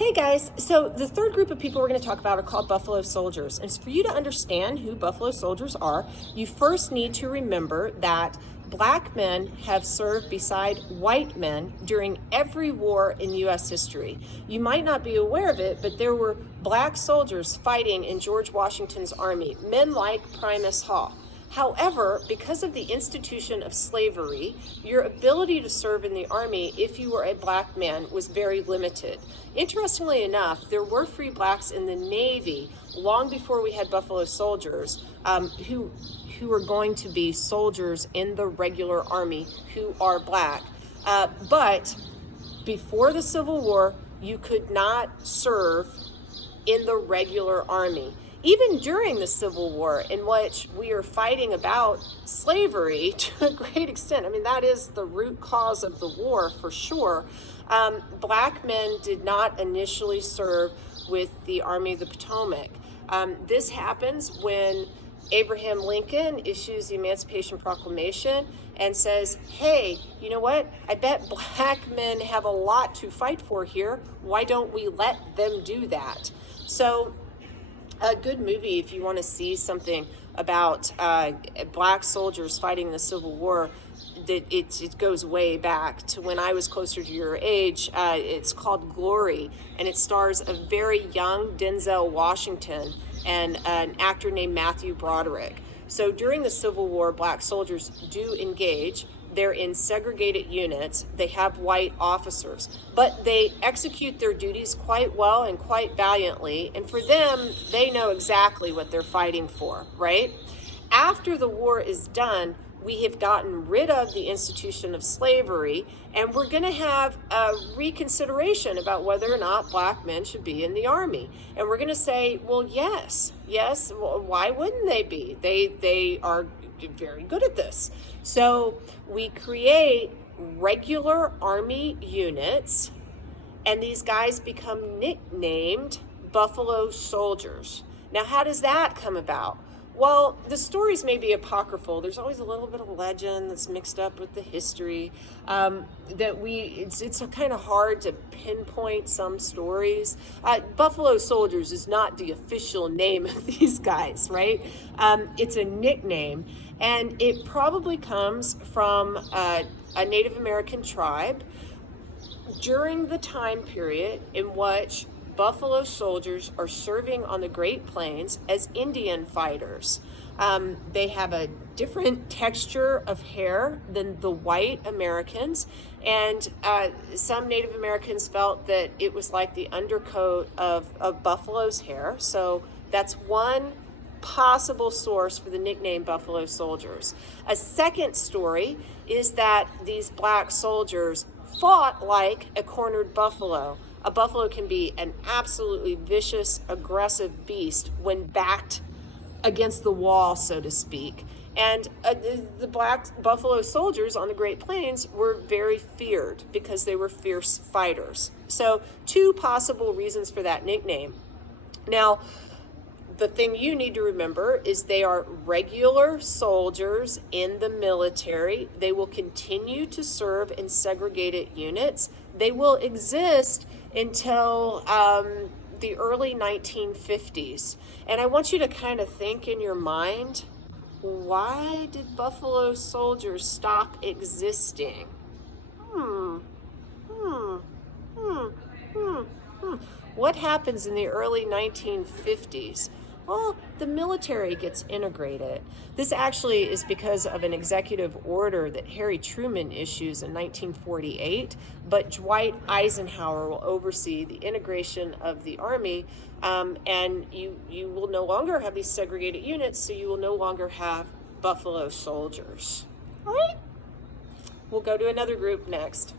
Hey guys, so the third group of people we're going to talk about are called Buffalo Soldiers. And for you to understand who Buffalo Soldiers are, you first need to remember that black men have served beside white men during every war in U.S. history. You might not be aware of it, but there were black soldiers fighting in George Washington's army, men like Primus Hall. However, because of the institution of slavery, your ability to serve in the army if you were a black man was very limited. Interestingly enough, there were free blacks in the Navy long before we had Buffalo Soldiers who were going to be soldiers in the regular army who are black. But before the Civil War, you could not serve in the regular army. Even during the Civil War, in which we are fighting about slavery to a great extent, I mean, that is the root cause of the war for sure, black men did not initially serve with the Army of the Potomac. This happens when Abraham Lincoln issues the Emancipation Proclamation and says, hey, you know what? I bet black men have a lot to fight for here. Why don't we let them do that? So a good movie, if you want to see something about black soldiers fighting in the Civil War, that it goes way back to when I was closer to your age. It's called Glory, and it stars a very young Denzel Washington and an actor named Matthew Broderick. So during the Civil War, black soldiers do engage. They're in segregated units. They have white officers, but they execute their duties quite well and quite valiantly. And for them, they know exactly what they're fighting for, right? After the war is done, we have gotten rid of the institution of slavery, and we're going to have a reconsideration about whether or not black men should be in the army. And we're going to say, well, yes, well, why wouldn't they be? They are very good at this. So we create regular army units, and these guys become nicknamed Buffalo Soldiers. Now, how does that come about? Well, the stories may be apocryphal. There's always a little bit of legend that's mixed up with the history. It's kind of hard to pinpoint some stories. Buffalo Soldiers is not the official name of these guys, right? It's a nickname, and it probably comes from a Native American tribe during the time period in which Buffalo Soldiers are serving on the Great Plains as Indian fighters. They have a different texture of hair than the white Americans, and some Native Americans felt that it was like the undercoat of buffalo's hair. So that's one possible source for the nickname Buffalo Soldiers. A second story is that these black soldiers fought like a cornered buffalo. A buffalo can be an absolutely vicious, aggressive beast when backed against the wall, so to speak. And the black Buffalo Soldiers on the Great Plains were very feared because they were fierce fighters. So two possible reasons for that nickname. Now, the thing you need to remember is they are regular soldiers in the military. They will continue to serve in segregated units. They will exist until the early 1950s. And I want you to kind of think in your mind, why did Buffalo Soldiers stop existing? What happens in the early 1950s? Well, the military gets integrated. This actually is because of an executive order that Harry Truman issues in 1948, but Dwight Eisenhower will oversee the integration of the Army, and you will no longer have these segregated units, so you will no longer have Buffalo Soldiers. All right? We'll go to another group next.